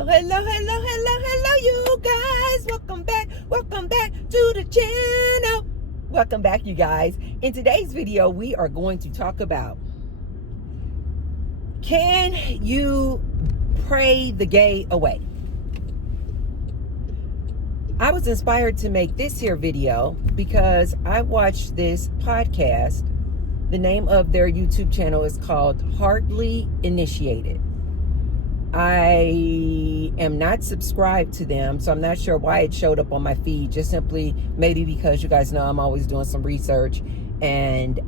Hello, you guys. Welcome back to the channel. Welcome back, you guys. In today's video, we are going to talk about, can you pray the gay away? I was inspired to make this here video because I watched this podcast. The name of their YouTube channel is called Hardly Initiated. I am not subscribed to them, so I'm not sure why it showed up on my feed. Just simply maybe because you guys know I'm always doing some research, and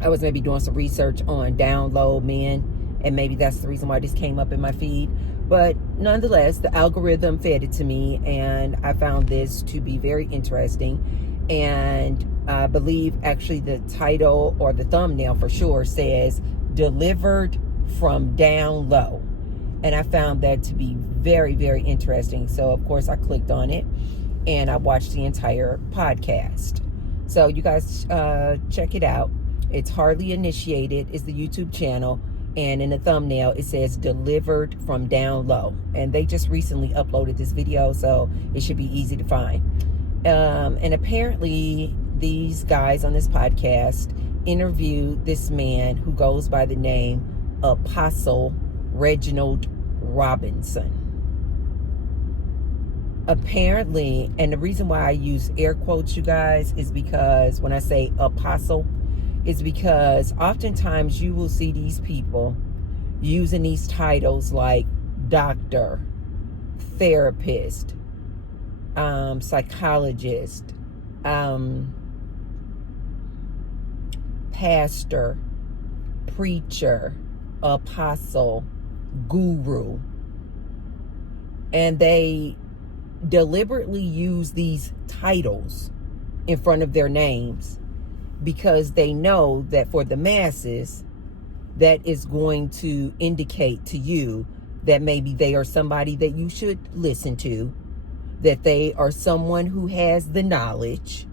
I was maybe doing some research on download men, and maybe that's the reason why this came up in my feed. But nonetheless, the algorithm fed it to me, and I found this to be very interesting. And I believe actually the title or the thumbnail for sure says Delivered from Down Low, and I found that to be very, very interesting. So of course I clicked on it and I watched the entire podcast. So you guys check it out. It's Hardly Initiated is the YouTube channel, and in the thumbnail it says Delivered from Down Low, and they just recently uploaded this video, so it should be easy to find. And apparently these guys on this podcast interviewed this man who goes by the name Apostle Reginald Robinson. Apparently, and the reason why I use air quotes, you guys, is because when I say apostle, is because oftentimes you will see these people using these titles like doctor, therapist, psychologist, pastor, preacher, apostle, guru, and they deliberately use these titles in front of their names because they know that for the masses that is going to indicate to you that maybe they are somebody that you should listen to, that they are someone who has the knowledge,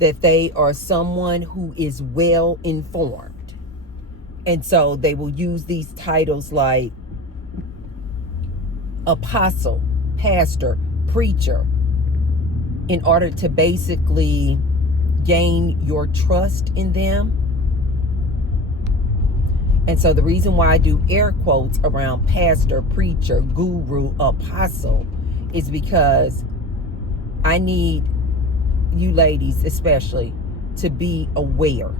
that they are someone who is well informed. And so they will use these titles like apostle, pastor, preacher, in order to basically gain your trust in them. And so the reason why I do air quotes around pastor, preacher, guru, apostle is because I need you ladies especially to be aware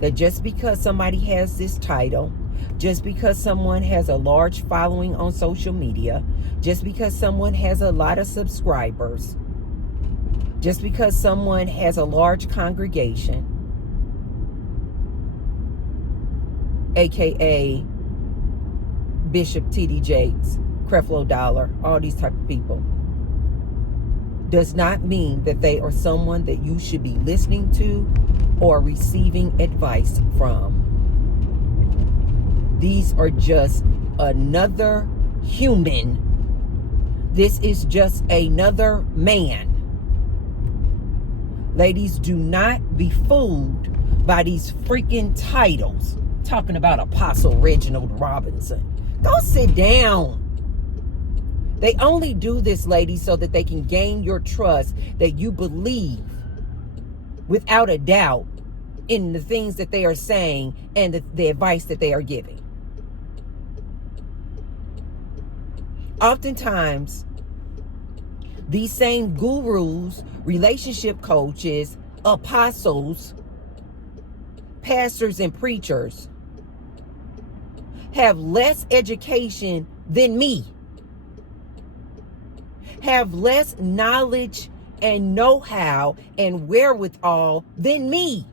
that just because somebody has this title, just because someone has a large following on social media, just because someone has a lot of subscribers, just because someone has a large congregation, aka Bishop T.D. Jakes, Creflo Dollar, all these type of people, does not mean that they are someone that you should be listening to or receiving advice from. These are just another human. This is just another man. Ladies, do not be fooled by these freaking titles. Talking about Apostle Reginald Robinson. Go sit down. They only do this, ladies, so that they can gain your trust, that you believe without a doubt in the things that they are saying and the advice that they are giving. Oftentimes, these same gurus, relationship coaches, apostles, pastors, and preachers have less education than me, have less knowledge and know-how and wherewithal than me.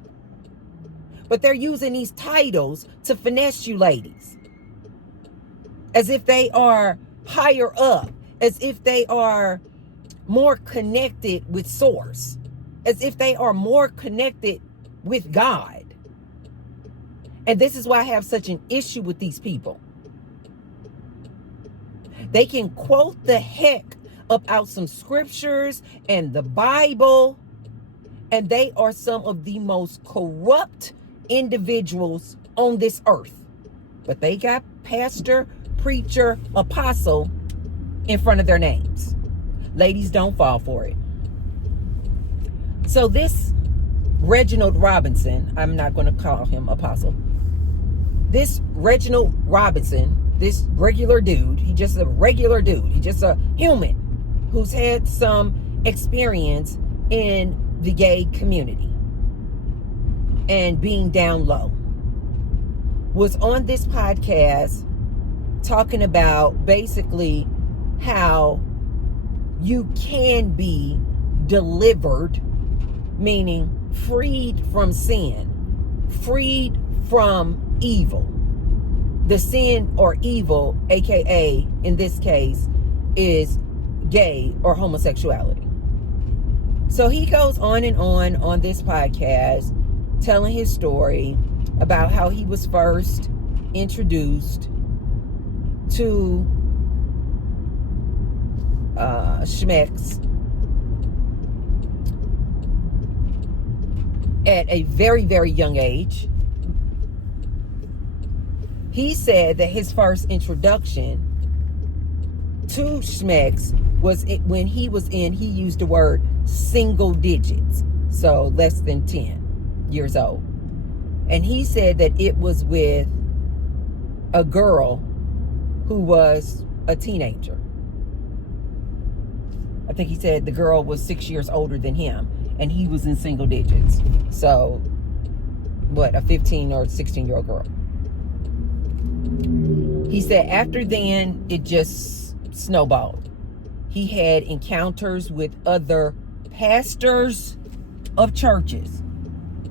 But they're using these titles to finesse you ladies, as if they are higher up, as if they are more connected with source, as if they are more connected with God. And this is why I have such an issue with these people. They can quote the heck up out some scriptures and the Bible, and they are some of the most corrupt individuals on this earth. But they got pastor, preacher, apostle in front of their names. Ladies, don't fall for it. So this Reginald Robinson, I'm not going to call him apostle. This Reginald Robinson, this regular dude, he's just a regular dude. He's just a human who's had some experience in the gay community and being down low, was on this podcast talking about basically how you can be delivered, meaning freed from sin, freed from evil. The sin or evil, aka in this case, is gay or homosexuality. So he goes on and on this podcast telling his story about how he was first introduced to schmecks at a very, very young age. He said that his first introduction to schmecks was when he used the word single digits, so less than 10 years old. And he said that it was with a girl who was a teenager. I think he said the girl was 6 years older than him, and he was in single digits. So, what, a 15 or 16-year-old girl. He said after then, it just snowballed. He had encounters with other pastors of churches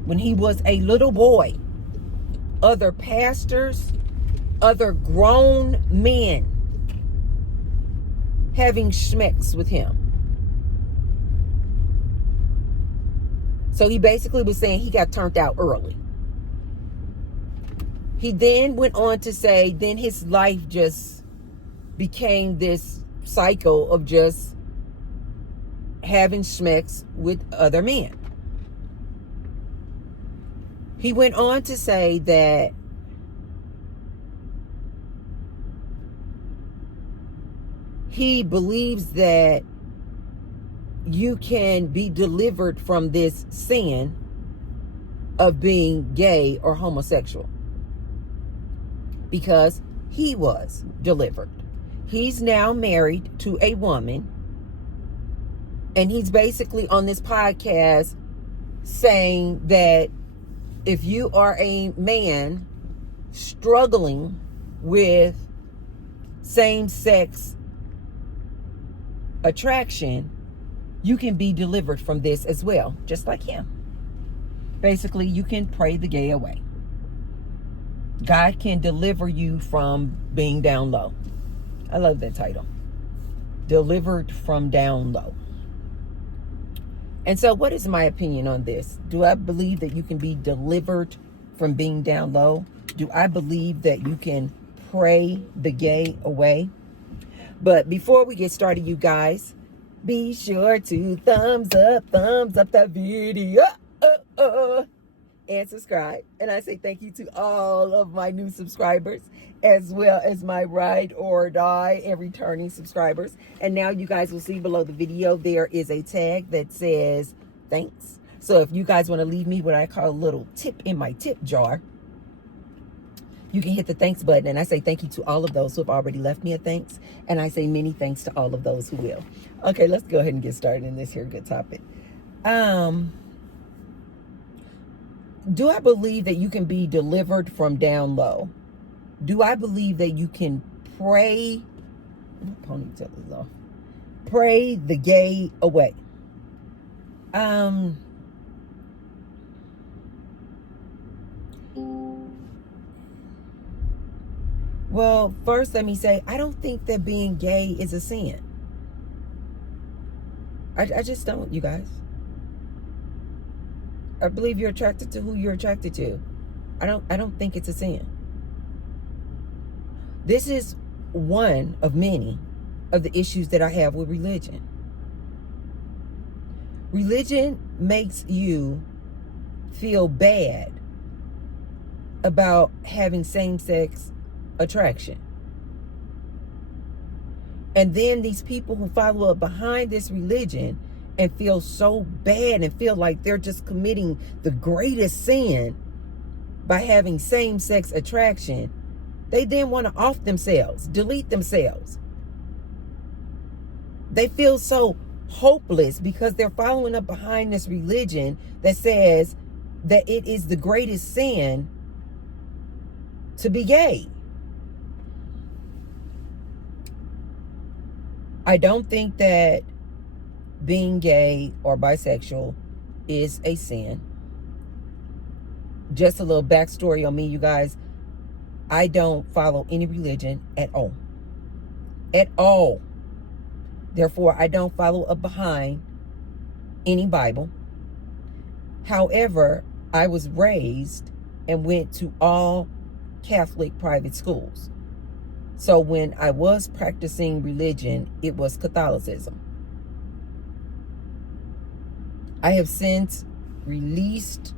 when he was a little boy. Other pastors, other grown men having schmecks with him. So he basically was saying he got turned out early. He then went on to say, then his life just became this cycle of just having schmecks with other men. He went on to say that he believes that you can be delivered from this sin of being gay or homosexual, because he was delivered. He's now married to a woman, and he's basically on this podcast saying that if you are a man struggling with same-sex attraction, you can be delivered from this as well, just like him. Basically, you can pray the gay away. God can deliver you from being down low. I love that title. Delivered from down low. And so what is my opinion on this? Do I believe that you can be delivered from being down low? Do I believe that you can pray the gay away? But before we get started, you guys, be sure to thumbs up the video and subscribe. And I say thank you to all of my new subscribers, as well as my ride or die and returning subscribers. And now you guys will see below the video, there is a tag that says thanks. So if you guys want to leave me what I call a little tip in my tip jar, you can hit the thanks button. And I say thank you to all of those who have already left me a thanks. And I say many thanks to all of those who will. Okay, let's go ahead and get started in this here good topic. Do I believe that you can be delivered from down low? Do I believe that you can pray? My ponytail is off. Pray the gay away. Well, first let me say, I don't think that being gay is a sin. I just don't, you guys. I believe you're attracted to who you're attracted to. I don't think it's a sin. This is one of many of the issues that I have with religion. Religion makes you feel bad about having same-sex attraction. And then these people who follow up behind this religion and feel so bad and feel like they're just committing the greatest sin by having same-sex attraction, they then want to off themselves, delete themselves. They feel so hopeless because they're following up behind this religion that says that it is the greatest sin to be gay. I don't think that being gay or bisexual is a sin. Just a little backstory on me, you guys. I don't follow any religion at all. At all. Therefore, I don't follow up behind any Bible. However, I was raised and went to all Catholic private schools. So when I was practicing religion, it was Catholicism. I have since released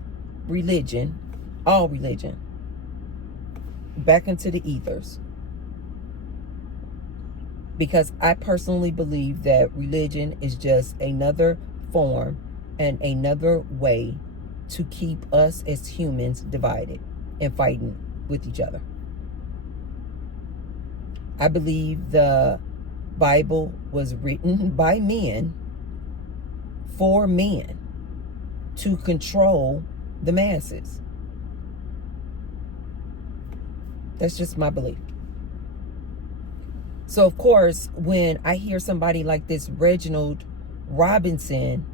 religion, all religion, back into the ethers. Because I personally believe that religion is just another form and another way to keep us as humans divided and fighting with each other. I believe the Bible was written by men for men to control the masses. That's just my belief. So, of course, when I hear somebody like this Reginald Robinson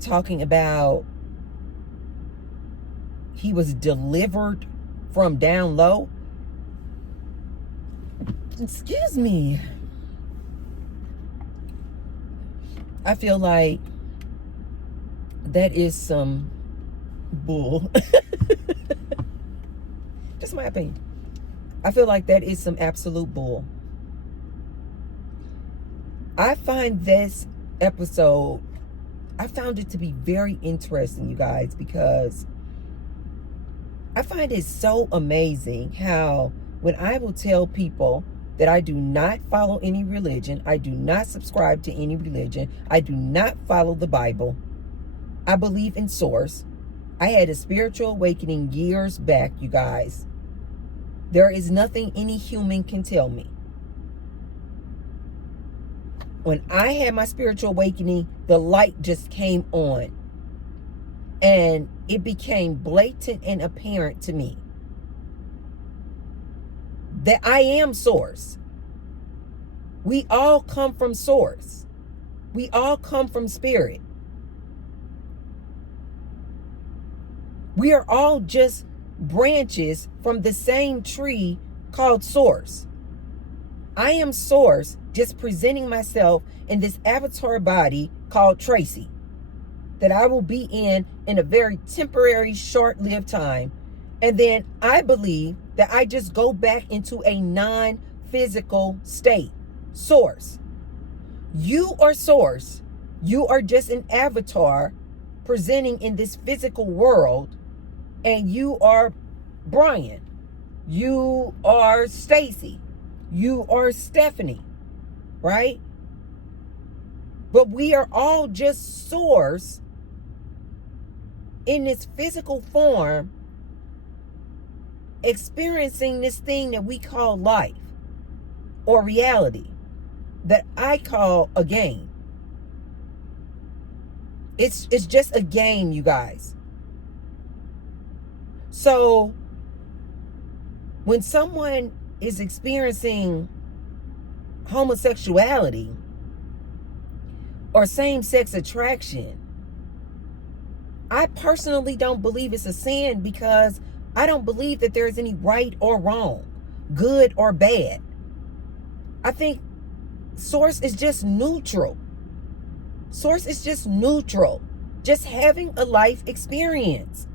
talking about he was delivered from down low, excuse me, I feel like that is some bull. Just my opinion. I feel like that is some absolute bull. I find this episode, I found it to be very interesting, you guys, because I find it so amazing how when I will tell people that I do not follow any religion, I do not subscribe to any religion, I do not follow the Bible, I believe in source. I had a spiritual awakening years back, you guys. There is nothing any human can tell me. When I had my spiritual awakening, the light just came on. And it became blatant and apparent to me that I am source. We all come from source. We all come from spirit. We are all just branches from the same tree called source. I am source, just presenting myself in this avatar body called Tracy, that I will be in a very temporary, short-lived time. And then I believe that I just go back into a non-physical state. Source. You are source. You are just an avatar presenting in this physical world. And you are Brian. You are Stacy. You are Stephanie. Right? But we are all just source in this physical form, experiencing this thing that we call life or reality, that I call a game. It's just a game, you guys. So when someone is experiencing homosexuality or same-sex attraction, I personally don't believe it's a sin, because I don't believe that there is any right or wrong, good or bad. I think source is just neutral. Source is just neutral. Just having a life experience.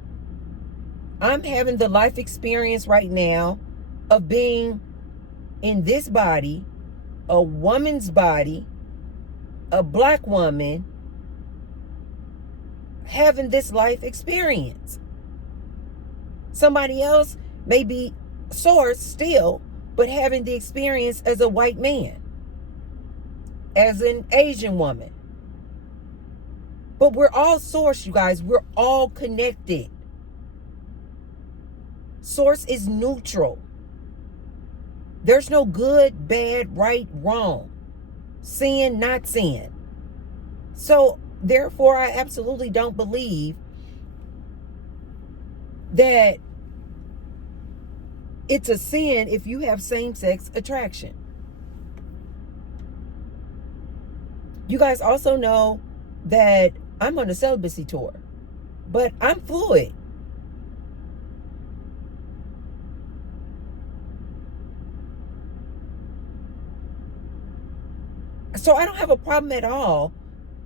I'm having the life experience right now of being in this body, a woman's body, a black woman, having this life experience. Somebody else may be source still, but having the experience as a white man. as an Asian woman. But we're all source, you guys. We're all connected. Source is neutral. There's no good, bad, right, wrong. Sin, not sin. So, therefore, I absolutely don't believe that it's a sin if you have same-sex attraction. You guys also know that I'm on a celibacy tour, but I'm fluid. So I don't have a problem at all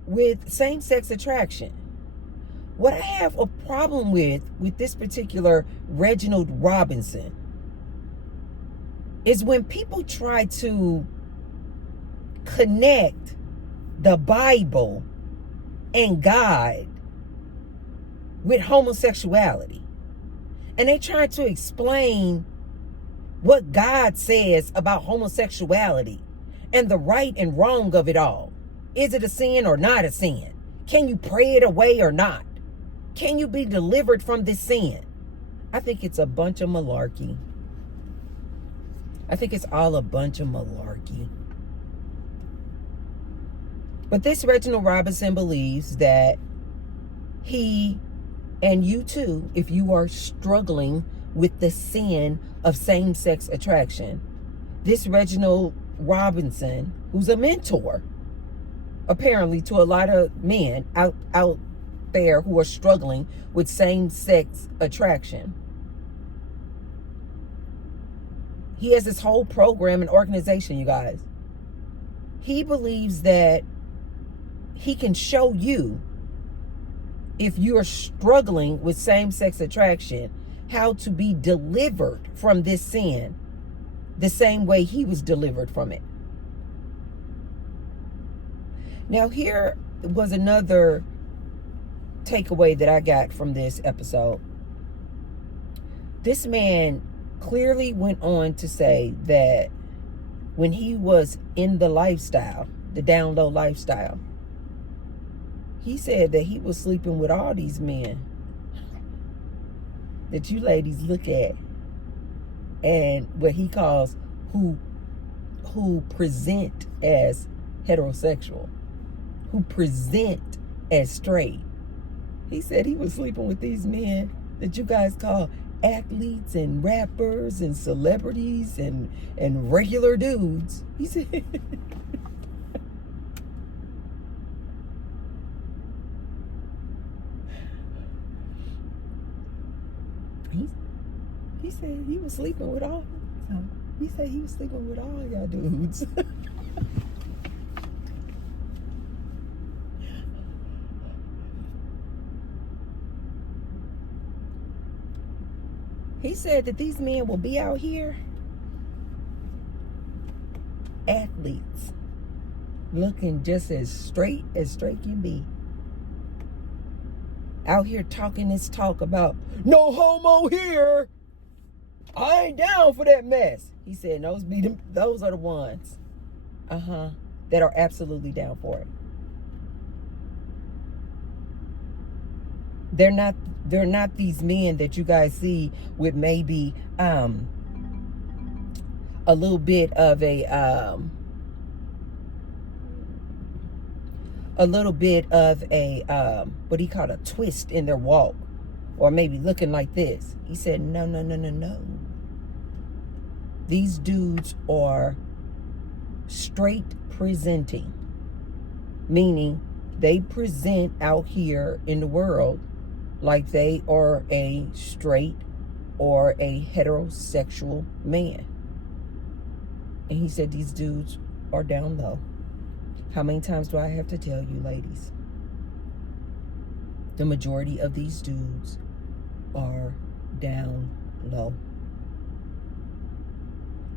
with same-sex attraction. What I have a problem with this particular Reginald Robinson is when people try to connect the Bible and God with homosexuality. And they try to explain what God says about homosexuality and the right and wrong of it all. Is it a sin or not a sin? Can you pray it away or not? Can you be delivered from this sin? I think it's a bunch of malarkey. I think it's all a bunch of malarkey. But this Reginald Robinson believes that he, and you too, if you are struggling with the sin of same-sex attraction, this Reginald Robinson, who's a mentor, apparently, to a lot of men out there who are struggling with same-sex attraction. He has this whole program and organization, you guys. He believes that he can show you, if you are struggling with same-sex attraction, how to be delivered from this sin the same way he was delivered from it. Now, here was another takeaway that I got from this episode. This man clearly went on to say that when he was in the lifestyle, the down low lifestyle, he said that he was sleeping with all these men that you ladies look at and what he calls who present as heterosexual, who present as straight. He said he was sleeping with these men that you guys call athletes and rappers and celebrities and regular dudes. He said he said he was sleeping with all. He said he was sleeping with all y'all dudes. He said that these men will be out here athletes, looking just as straight can be. Out here talking this talk about no homo here. I ain't down for that mess. He said those are the ones that are absolutely down for it. They're not these men that you guys see with maybe a little bit of a what he called a twist in their walk, or maybe looking like this. He said no. These dudes are straight presenting, meaning they present out here in the world like they are a straight or a heterosexual man. And he said these dudes are down low. How many times do I have to tell you, ladies? The majority of these dudes are down low.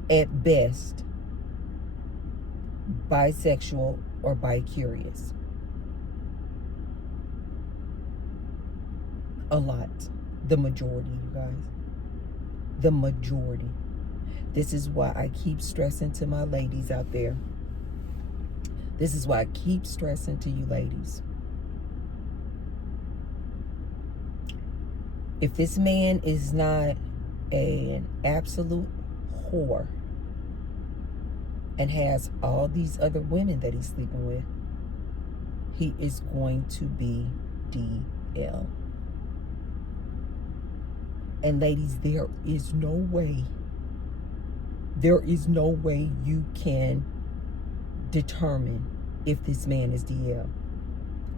At best, bisexual or bi-curious. A lot. The majority, you guys. The majority. This is why I keep stressing to my ladies out there. This is why I keep stressing to you ladies. If this man is not an absolute whore and has all these other women that he's sleeping with, he is going to be DL. And ladies, there is no way you can determine if this man is DL.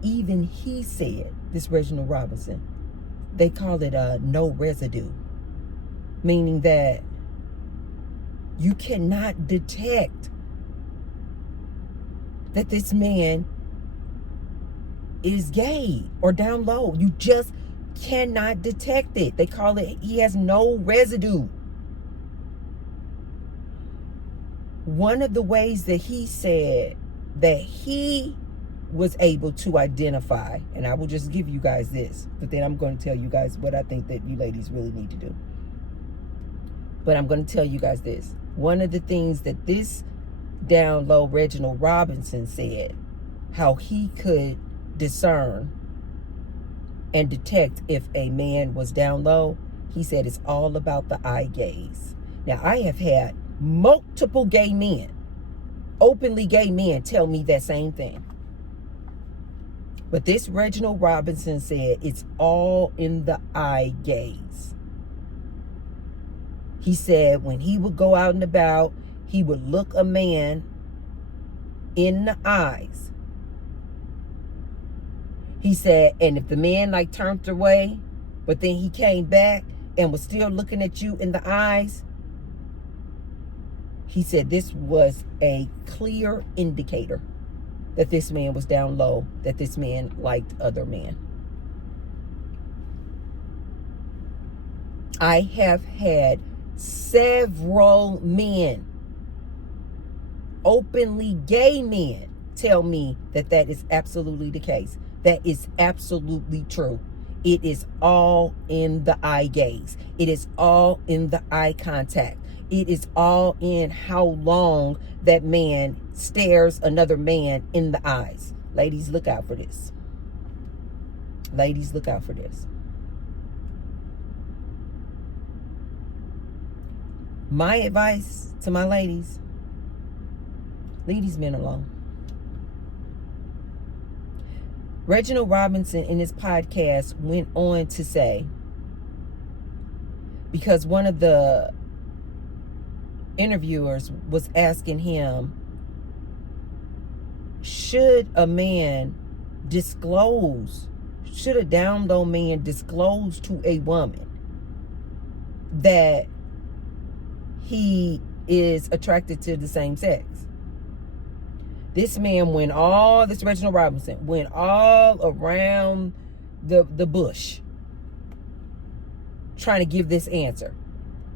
Even he said, this Reginald Robinson, they call it no residue, meaning that you cannot detect that this man is gay or down low. You just cannot detect it. They call it, he has no residue. One of the ways that he said that he was able to identify, and I will just give you guys this, but then I'm going to tell you guys what I think that you ladies really need to do. But I'm going to tell you guys this. One of the things that this down low Reginald Robinson said, how he could discern and detect if a man was down low, he said it's all about the eye gaze. Now, I have had multiple gay men, openly gay men, tell me that same thing. But this Reginald Robinson said it's all in the eye gaze. He said when he would go out and about, he would look a man in the eyes. He said, and if the man like turned away, but then he came back and was still looking at you in the eyes, he said this was a clear indicator that this man was down low, that this man liked other men. I have had several men, openly gay men, tell me that that is absolutely the case. That is absolutely true. It is all in the eye gaze. It is all in the eye contact. It is all in how long that man stares another man in the eyes. Ladies, look out for this. Ladies, look out for this. My advice to my ladies, leave these men alone. Reginald Robinson in his podcast went on to say, because one of the interviewers was asking him, should a down low man disclose to a woman that he is attracted to the same sex? This man this Reginald Robinson went all around the bush trying to give this answer.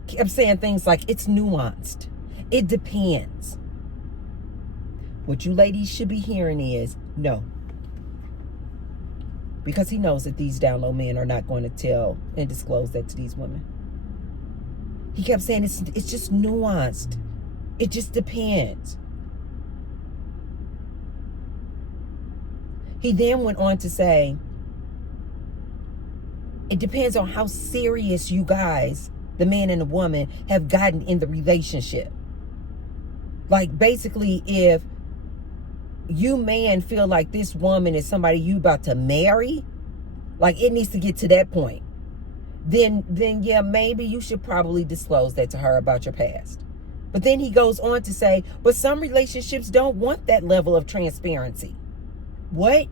Kept saying things like, it's nuanced. It depends. What you ladies should be hearing is no. Because he knows that these down low men are not going to tell and disclose that to these women. He kept saying it's just nuanced. It just depends. He then went on to say, it depends on how serious you guys, the man and the woman, have gotten in the relationship. Like, basically, if you man feel like this woman is somebody you about to marry, like it needs to get to that point, then yeah, maybe you should probably disclose that to her about your past. But then he goes on to say, but some relationships don't want that level of transparency. What?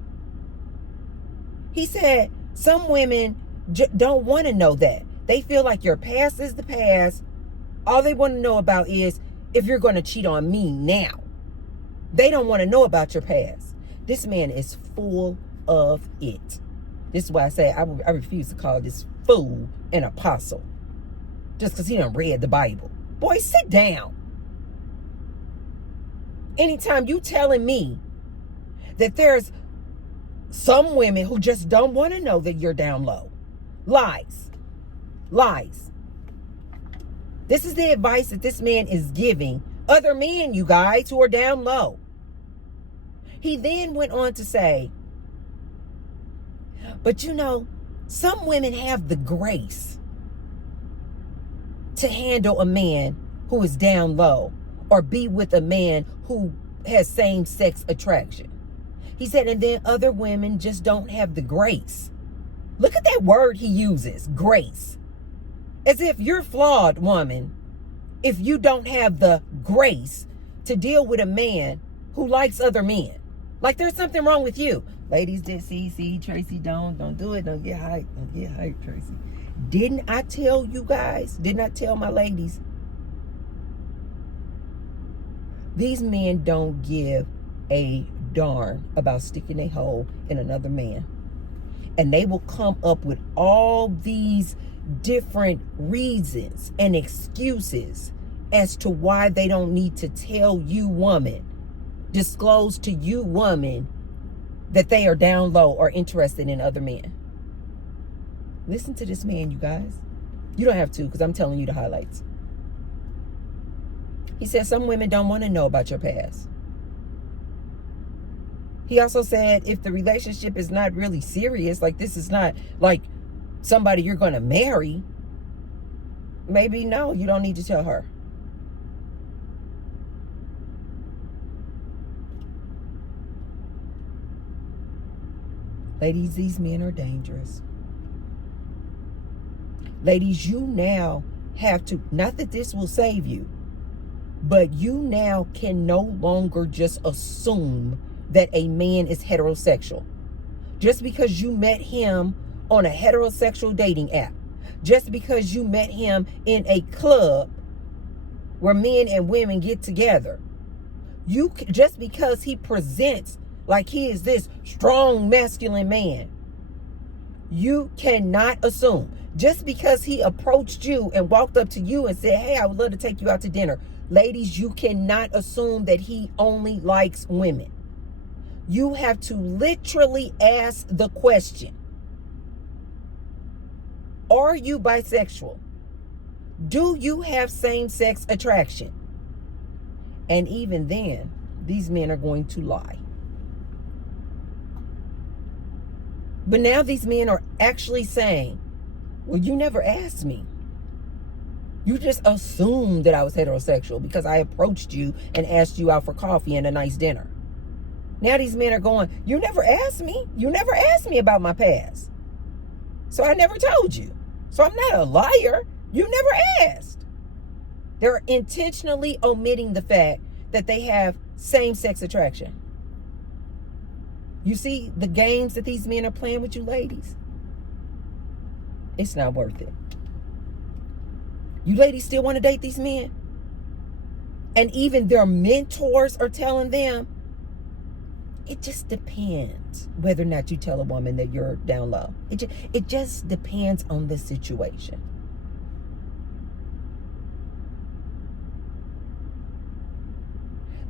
He said some women don't want to know that. They feel like your past is the past. All they want to know about is if you're going to cheat on me now. They don't want to know about your past. This man is full of it. This is why I say I refuse to call this fool an apostle. Just because he done read the Bible. Boy, sit down. Anytime you telling me that there's some women who just don't want to know that you're down low. Lies. Lies. This is the advice that this man is giving other men, you guys, who are down low. He then went on to say, but you know, some women have the grace to handle a man who is down low or be with a man who has same-sex attraction. He said, and then other women just don't have the grace. Look at that word he uses, grace. As if you're flawed, woman, if you don't have the grace to deal with a man who likes other men. Like there's something wrong with you. Ladies, did see, Tracy, don't do it. Don't get hyped. Don't get hyped, Tracy. Didn't I tell you guys? Didn't I tell my ladies? These men don't give a darn about sticking a hole in another man. And they will come up with all these different reasons and excuses as to why they don't need to tell you, woman, disclose to you, woman, that they are down low or interested in other men. Listen to this man, you guys. You don't have to, because I'm telling you the highlights. He said some women don't want to know about your past. He also said if the relationship is not really serious, like this is not like somebody you're going to marry, maybe no, you don't need to tell her. Ladies, these men are dangerous. Ladies, you now have to, not that this will save you, but you now can no longer just assume that a man is heterosexual. Just because you met him on a heterosexual dating app, just because you met him in a club where men and women get together, just because he presents like he is this strong masculine man, you cannot assume. Just because he approached you and walked up to you and said, hey, I would love to take you out to dinner. Ladies, you cannot assume that he only likes women. You have to literally ask the question, are you bisexual? Do you have same-sex attraction? And even then, these men are going to lie. But now these men are actually saying, well, you never asked me. You just assumed that I was heterosexual because I approached you and asked you out for coffee and a nice dinner. Now these men are going, you never asked me. You never asked me about my past. So I never told you. So I'm not a liar. You never asked. They're intentionally omitting the fact that they have same-sex attraction. You see the games that these men are playing with you, ladies? It's not worth it. You ladies still want to date these men? And even their mentors are telling them, it just depends whether or not you tell a woman that you're down low. It just depends on the situation.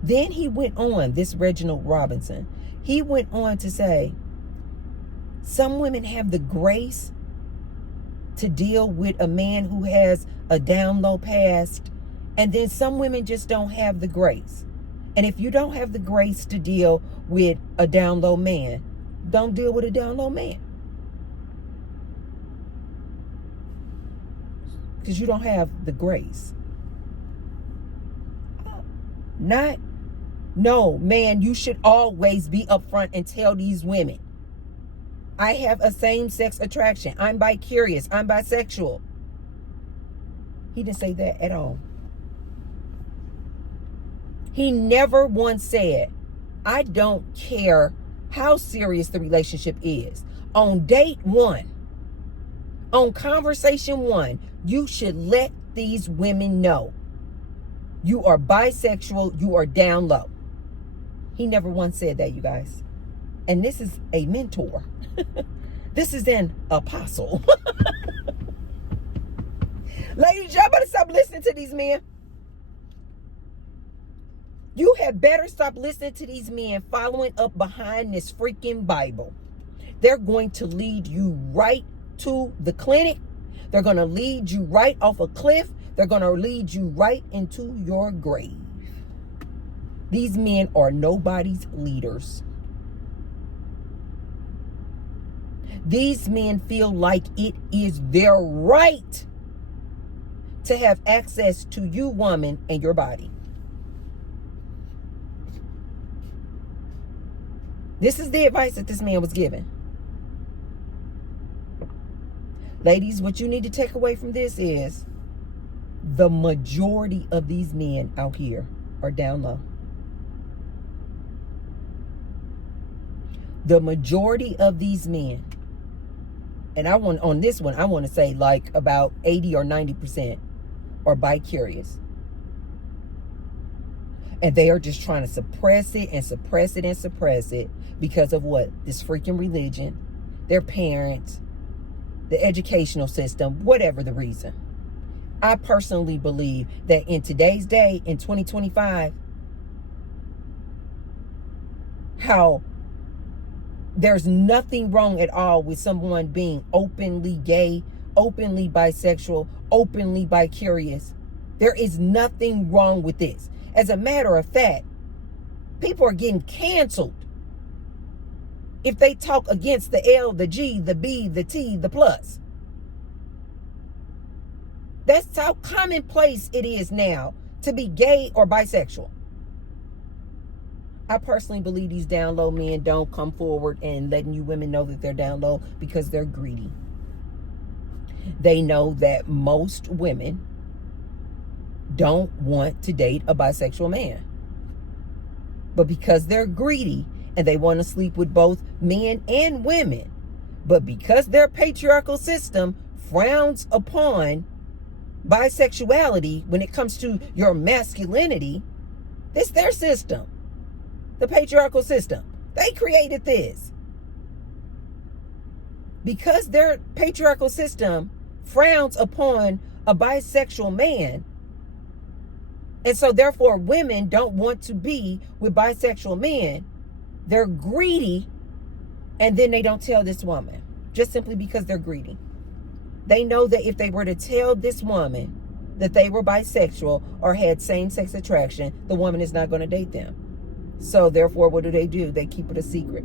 Then he went on, this Reginald Robinson, he went on to say, some women have the grace to deal with a man who has a down low past, and then some women just don't have the grace. And if you don't have the grace to deal with a down low man, don't deal with a down low man. Because you don't have the grace. No, man, you should always be upfront and tell these women, I have a same-sex attraction. I'm bi-curious. I'm bisexual. He didn't say that at all. He never once said, I don't care how serious the relationship is. On date one, on conversation one, you should let these women know you are bisexual, you are down low. He never once said that, you guys. And this is a mentor. This is an apostle. Ladies, y'all better stop listening to these men. You had better stop listening to these men following up behind this freaking Bible. They're going to lead you right to the clinic. They're going to lead you right off a cliff. They're going to lead you right into your grave. These men are nobody's leaders. These men feel like it is their right to have access to you, woman, and your body. This is the advice that this man was given. Ladies, what you need to take away from this is the majority of these men out here are down low. The majority of these men, and I want on this one, I want to say like about 80 or 90% are bi-curious. And they are just trying to suppress it and suppress it and suppress it because of what? This freaking religion, their parents, the educational system, whatever the reason. I personally believe that in today's day, in 2025, how there's nothing wrong at all with someone being openly gay, openly bisexual, openly bi-curious. There is nothing wrong with this. As a matter of fact, people are getting canceled if they talk against the L, the G, the B, the T, the plus. That's how commonplace it is now to be gay or bisexual. I personally believe these down low men don't come forward and letting you women know that they're down low because they're greedy. They know that most women don't want to date a bisexual man. But because they're greedy and they want to sleep with both men and women, but because their patriarchal system frowns upon bisexuality when it comes to your masculinity, it's their system. The patriarchal system. They created this. Because their patriarchal system frowns upon a bisexual man, and so therefore women don't want to be with bisexual men, they're greedy, and then they don't tell this woman, just simply because they're greedy. They know that if they were to tell this woman that they were bisexual or had same-sex attraction, the woman is not going to date them. So therefore, what do? They keep it a secret.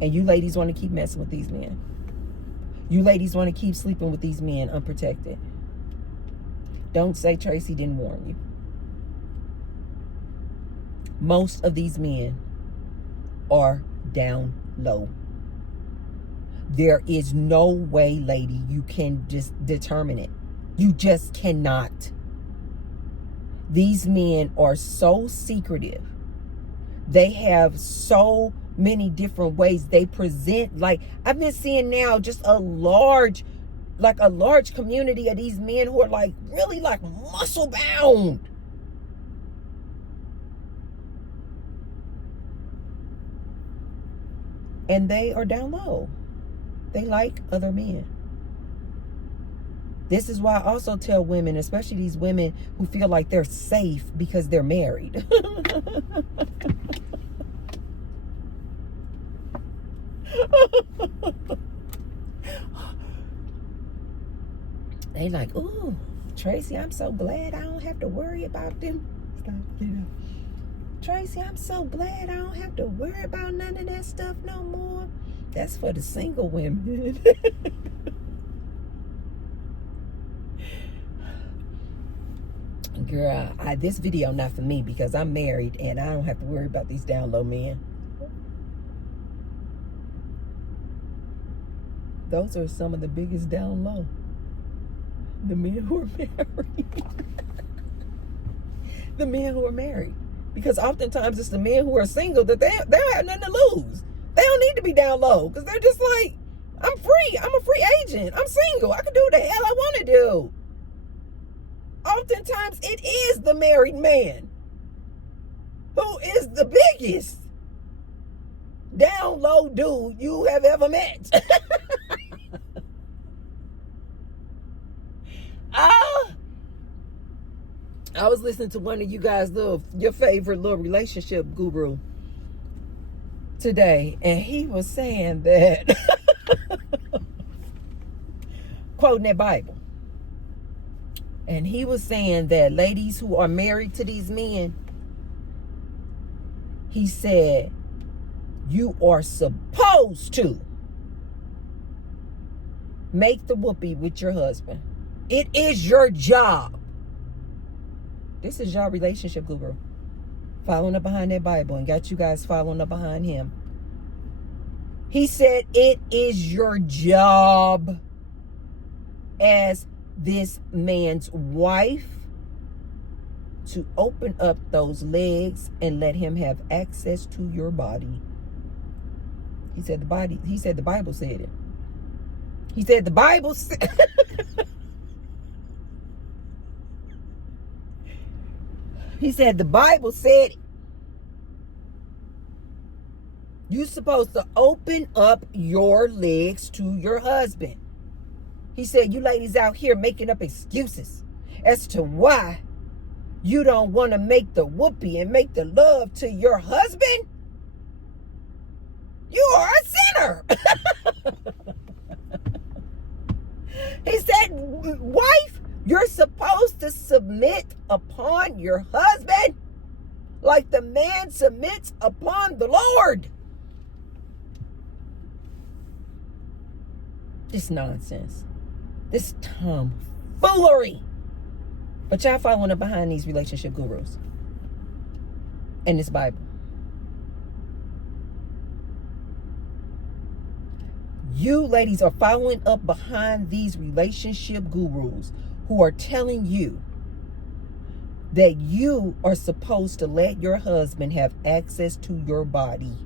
And you ladies want to keep messing with these men. You ladies want to keep sleeping with these men unprotected. Don't say Tracy didn't warn you. Most of these men are down low. There is no way, lady, you can just determine it. You just cannot. These men are so secretive. They have so many different ways they present. Like, I've been seeing now just a large community of these men who are like really like muscle bound. And they are down low. They like other men. This is why I also tell women, especially these women who feel like they're safe because they're married. They like, ooh, Tracy, I'm so glad I don't have to worry about them. Stop, get up. Tracy, I'm so glad I don't have to worry about none of that stuff no more. That's for the single women. Girl, this video not for me because I'm married and I don't have to worry about these down low men. Those are some of the biggest down low. The men who are married. The men who are married. Because oftentimes it's the men who are single that they don't have nothing to lose. They don't need to be down low because they're just like, I'm free. I'm a free agent. I'm single. I can do what the hell I want to do. Oftentimes it is the married man who is the biggest down low dude you have ever met. I was listening to one of you guys, your favorite little relationship guru today, and he was saying that, quoting that Bible, And he was saying that ladies who are married to these men, he said, you are supposed to make the whoopee with your husband. It is your job. This is your relationship guru. Following up behind that Bible and got you guys following up behind him. He said it is your job as this man's wife to open up those legs and let him have access to your body. He said the Bible said it. He said the Bible said He said the Bible said it. You're supposed to open up your legs to your husband. He said, you ladies out here making up excuses as to why you don't want to make the whoopee and make the love to your husband. You are a sinner. He said, wife, you're supposed to submit upon your husband like the man submits upon the Lord. This nonsense. This tomfoolery. But y'all following up behind these relationship gurus and this Bible. You ladies are following up behind these relationship gurus who are telling you that you are supposed to let your husband have access to your body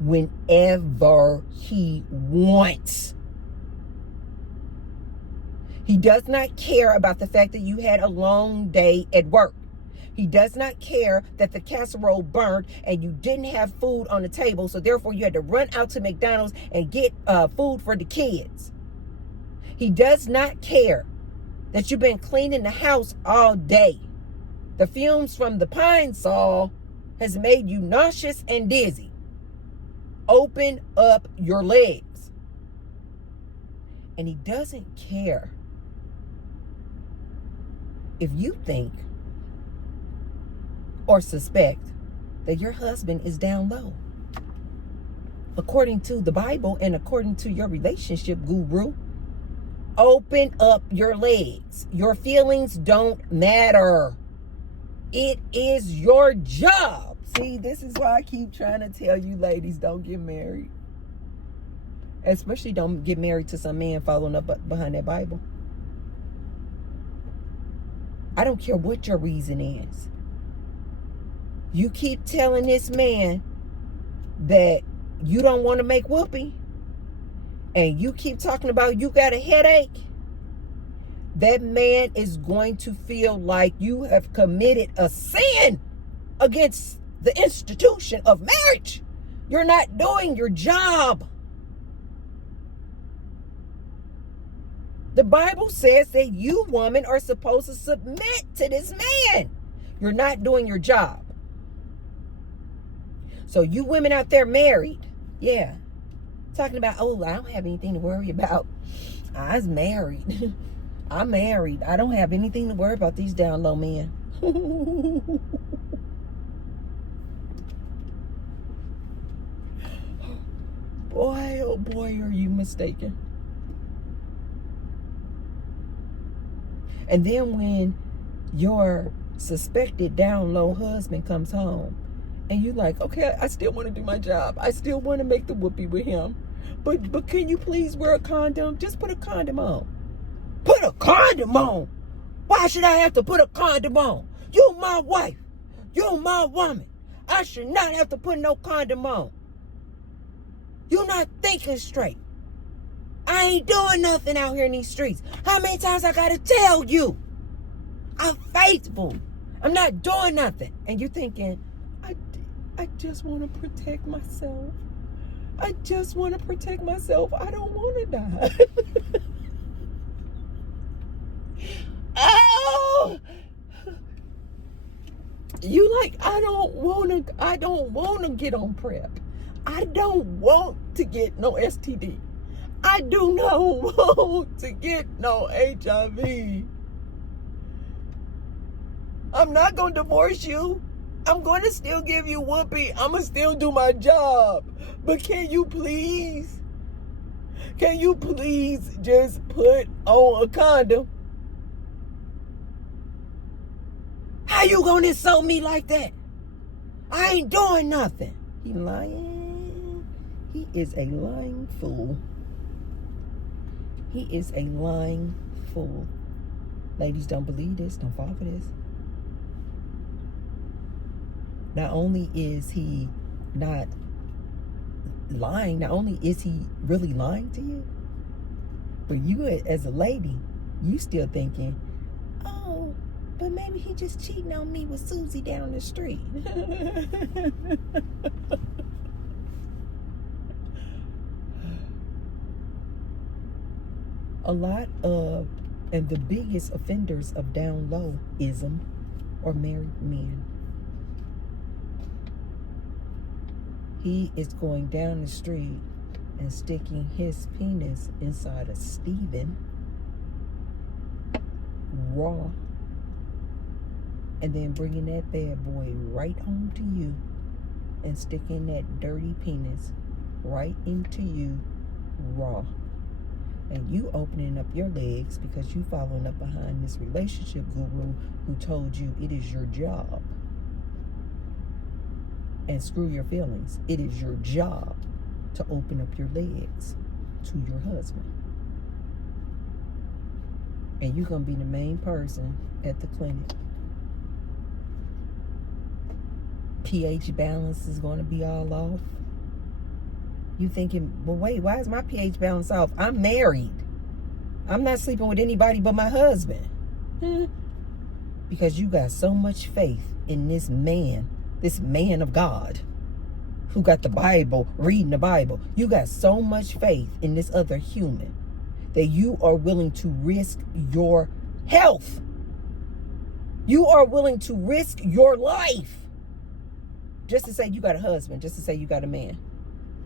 whenever he wants. He does not care about the fact that you had a long day at work. He does not care that the casserole burnt and you didn't have food on the table, so therefore you had to run out to McDonald's and get food for the kids. He does not care that you've been cleaning the house all day. The fumes from the pine saw has made you nauseous and dizzy. Open up your legs. And he doesn't care if you think or suspect that your husband is down low. According to the Bible and according to your relationship guru, open up your legs. Your feelings don't matter. It is your job. See, this is why I keep trying to tell you ladies, don't get married. Especially don't get married to some man following up behind that Bible. I don't care what your reason is. You keep telling this man that you don't want to make whoopee, and you keep talking about you got a headache, that man is going to feel like you have committed a sin against the institution of marriage. You're not doing your job. The Bible says that you women are supposed to submit to this man. You're not doing your job. So you women out there married, yeah, talking about, oh, I don't have anything to worry about. I was married. I'm married. I don't have anything to worry about these down low men. Boy, oh boy, are you mistaken. And then when your suspected down low husband comes home and you're like, okay, I still want to do my job. I still want to make the whoopee with him. But can you please wear a condom? Just put a condom on. Put a condom on? Why should I have to put a condom on? You my wife. You my woman. I should not have to put no condom on. You're not thinking straight. I ain't doing nothing out here in these streets. How many times I gotta tell you? I'm faithful. I'm not doing nothing. And you're thinking, I just want to protect myself. I just want to protect myself. I don't want to die. Oh! You like, I don't want to get on PrEP. I don't want to get no STD. I do not want to get no HIV. I'm not going to divorce you. I'm going to still give you whoopee. I'm going to still do my job. But can you please just put on a condom? How you going to insult me like that? I ain't doing nothing. He lying. He is a lying fool. He is a lying fool. Ladies, don't believe this. Don't fall for this. Not only is he not lying, not only is he really lying to you, but you as a lady, you still thinking, oh, but maybe he just cheating on me with Susie down the street. A lot of, and the biggest offenders of down low-ism are married men. He is going down the street and sticking his penis inside of Stephen raw, and then bringing that bad boy right home to you and sticking that dirty penis right into you raw. And you opening up your legs because you following up behind this relationship guru who told you it is your job. And screw your feelings. It is your job to open up your legs to your husband. And you're going to be the main person at the clinic. pH balance is going to be all off. You thinking, well, wait, why is my pH balance off? I'm married. I'm not sleeping with anybody but my husband. Because you got so much faith in this man of God, who got the Bible, reading the Bible. You got so much faith in this other human that you are willing to risk your health. You are willing to risk your life just to say you got a husband, just to say you got a man.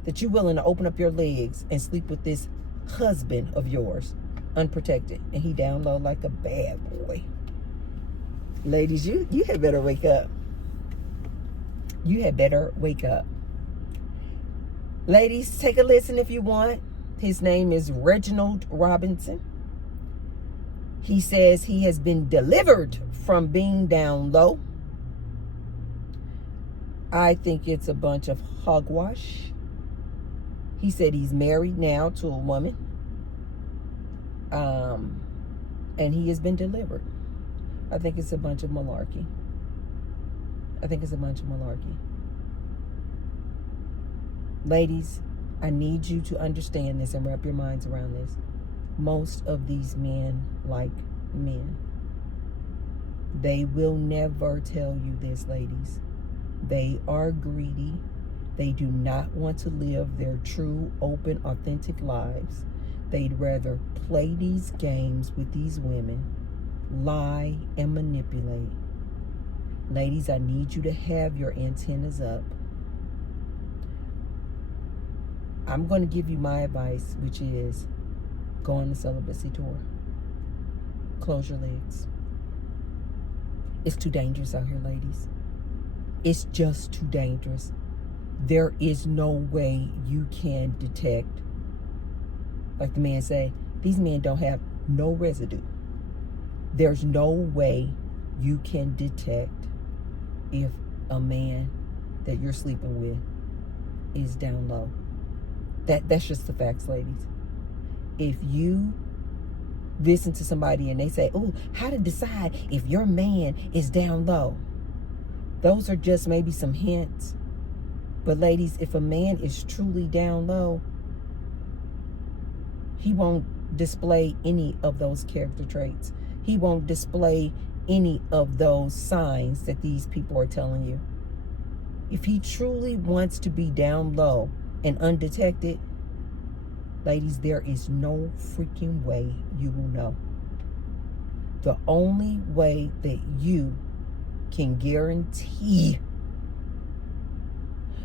That you're willing to open up your legs and sleep with this husband of yours, unprotected. And he down low like a bad boy. Ladies, you had better wake up. You had better wake up. Ladies, take a listen if you want. His name is Reginald Robinson. He says he has been delivered from being down low. I think it's a bunch of hogwash. He said he's married now to a woman. And he has been delivered. I think it's a bunch of malarkey. Ladies, I need you to understand this and wrap your minds around this. Most of these men like men. They will never tell you this, ladies. They are greedy. They do not want to live their true, open, authentic lives. They'd rather play these games with these women, lie and manipulate. Ladies, I need you to have your antennas up. I'm going to give you my advice, which is go on the celibacy tour. Close your legs. It's too dangerous out here, ladies. It's just too dangerous. There is no way you can detect, like the man say, these men don't have no residue. There's no way you can detect if a man that you're sleeping with is down low. That's just the facts, ladies. If you listen to somebody and they say, oh, how to decide if your man is down low. Those are just maybe some hints. But ladies, if a man is truly down low, he won't display any of those character traits. He won't display any of those signs that these people are telling you. If he truly wants to be down low and undetected, ladies, there is no freaking way you will know. The only way that you can guarantee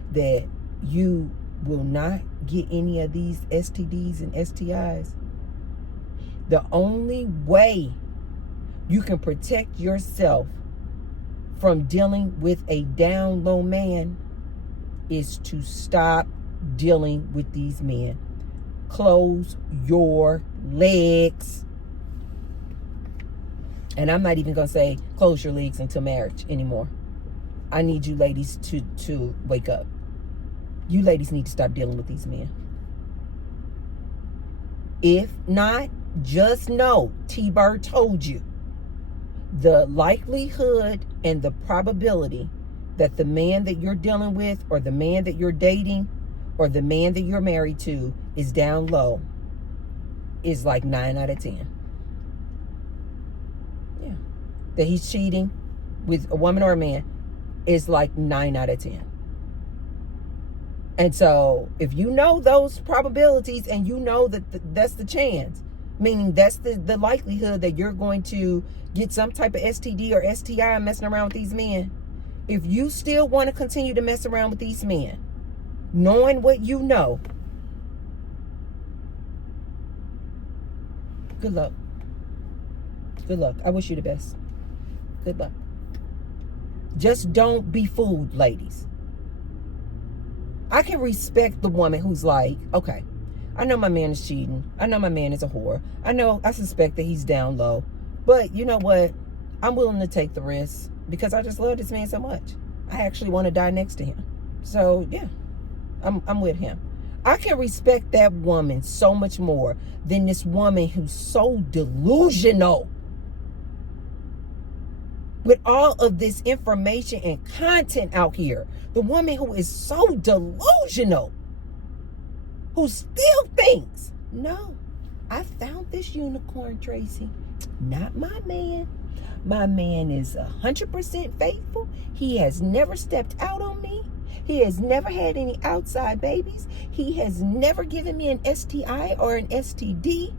that you will not get any of these STDs and STIs, the only way you can protect yourself from dealing with a down low man is to stop dealing with these men. Close your legs. And I'm not even going to say close your legs until marriage anymore. I need you ladies to wake up. You ladies need to stop dealing with these men. If not, just know, T-Bird told you, the likelihood and the probability that the man that you're dealing with, or the man that you're dating, or the man that you're married to is down low is like 9 out of 10. Yeah. That he's cheating with a woman or a man is like 9 out of 10. And so if you know those probabilities, and you know that that's the chance, meaning that's the likelihood that you're going to get some type of STD or STI messing around with these men, if you still want to continue to mess around with these men, knowing what you know, good luck. Good luck. I wish you the best. Good luck. Just don't be fooled, ladies. I can respect the woman who's like, okay, I know my man is cheating. I know my man is a whore. I suspect that he's down low. But you know what? I'm willing to take the risk because I just love this man so much. I actually want to die next to him. So yeah, I'm with him. I can respect that woman so much more than this woman who's so delusional with all of this information and content out here. The woman who is so delusional, who still thinks, no, I found this unicorn, Tracy. Not my man. My man is 100% faithful. He has never stepped out on me. He has never had any outside babies. He has never given me an STI or an STD.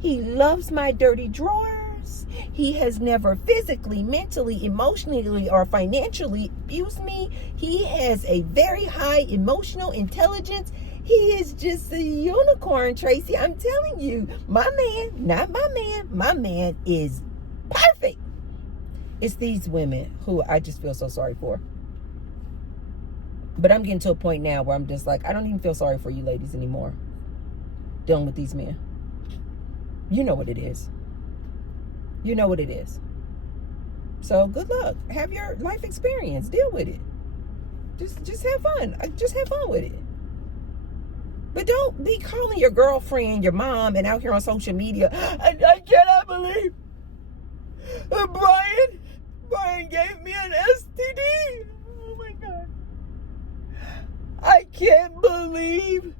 He loves my dirty drawers. He has never physically, mentally, emotionally, or financially abused me. He has a very high emotional intelligence. He is just a unicorn, Tracy. I'm telling you, my man, not my man, my man is perfect. It's these women who I just feel so sorry for. But I'm getting to a point now where I'm just like, I don't even feel sorry for you ladies anymore dealing with these men. You know what it is. You know what it is. So good luck. Have your life experience. Deal with it. Just have fun. Just have fun with it. But don't be calling your girlfriend, your mom, and out here on social media. I cannot believe Brian gave me an STD. Oh my God. I can't believe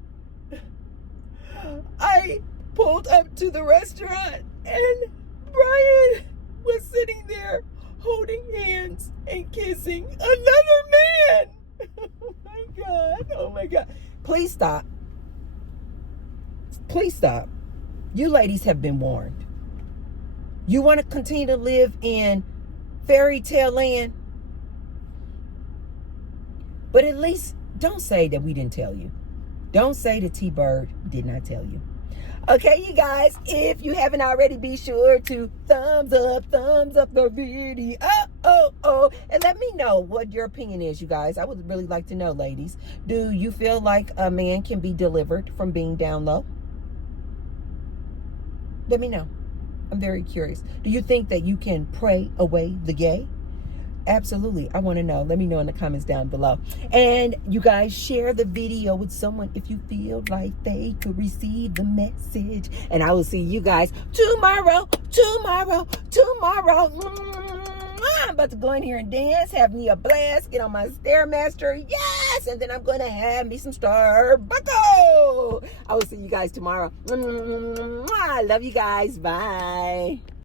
I pulled up to the restaurant and Brian was sitting there holding hands and kissing another man. Oh my God. Oh my God. Please stop. Please stop. You ladies have been warned. You want to continue to live in fairy tale land? But at least don't say that we didn't tell you. Don't say that T-Bird did not tell you. Okay, you guys, if you haven't already, be sure to thumbs up the video. And let me know what your opinion is, you guys. I would really like to know, ladies. Do you feel like a man can be delivered from being down low? Let me know. I'm very curious. Do you think that you can pray away the gay? Absolutely. I want to know. Let me know in the comments down below. And you guys, share the video with someone if you feel like they could receive the message. And I will see you guys tomorrow. I'm about to go in here and dance, have me a blast, get on my Stairmaster. Yes! And then I'm going to have me some Starbucks. I will see you guys tomorrow. I love you guys. Bye.